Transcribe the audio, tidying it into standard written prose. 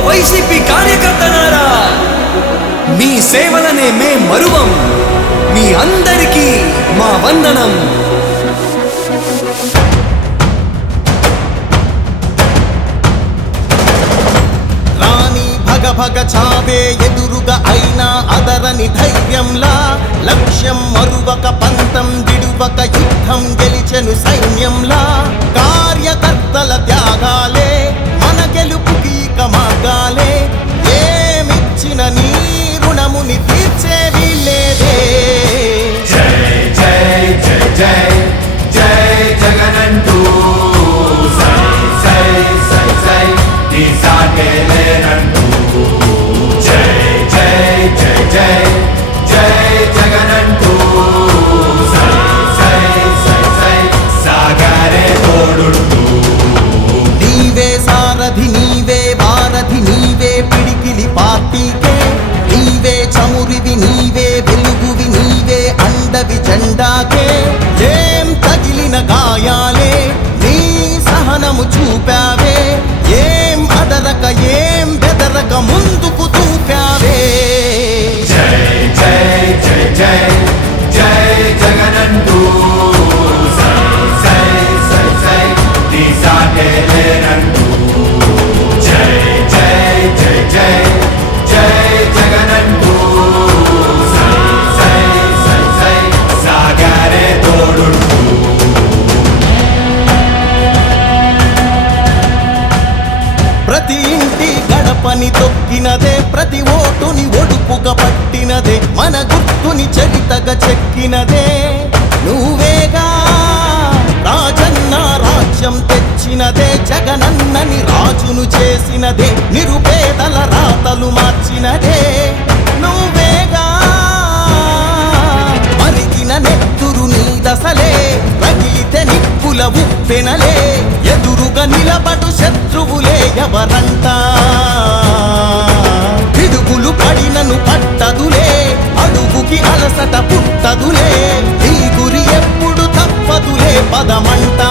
YCP కార్యకర్తలారా, మీ సేవలనే మే మరువం. మీ అందరికీ మా వందనం. రాణి భగ భగ చావే ఎదురుగా అయినా అదరని ధైర్యంలా, లక్ష్యం మరువక పంతం విడువక యుద్ధం గెలిచెను సైన్యంలా. కార్యకర్తల త్యాగాలే మన గెలుపుకి మార్గాలే. ఏమిచ్చిన నీ రుణముని తీర్చేవి లేదే. జై జై జై జై జై జగనంటూ సై సై సై సై నీ సాటే లేనంటూ. జై జై జై జై జై జగనంటూ సై సై సై సై సాగరే తోడుంటూ. నీవే సారథి నీవే వారధి నీవే పిడికిలి పార్టీకే. నీవే చమురివి నీవే వెలుగువి నీవే అండవి జెండాకే. ఏం తగిలిన గాయాలే నీ సహనము చూపావే. ఏం అదరక ఏం బెదరక ముందుకు దూకావే. జై జై జై జై జై జగనంటూ సై సై సై సై నీ సాటే లేనంటూ. జై జై జై జై జై జగనంటూ సై సై సై సై సాగరే తోడుంటూ. ప్రతి ఇంటి గడపని తొక్కినదే, ప్రతి ఓటుని ఒడుపుగా పట్టినదే, మన గుర్తుని చరితగా చెక్కినదే నువ్వేగా. రాజన్న రాజ్యం తెచ్చినదే, జగనన్నని రాజును చేసినదే, నిరుపేదల రాతలు మార్చినదే నువ్వేగా. మరిగిన నెత్తురు నీ దశలే, రగిలితే నిప్పుల ఉప్పెనలే. ఎదురుగా నిలబడు శత్రువులే ఎవరంట. పిడుగులు పడినను పట్టదులే, అడుగుకి అలసట పుట్టదులే. ఈ గురి ఎప్పుడు తప్పదులే పదమంట.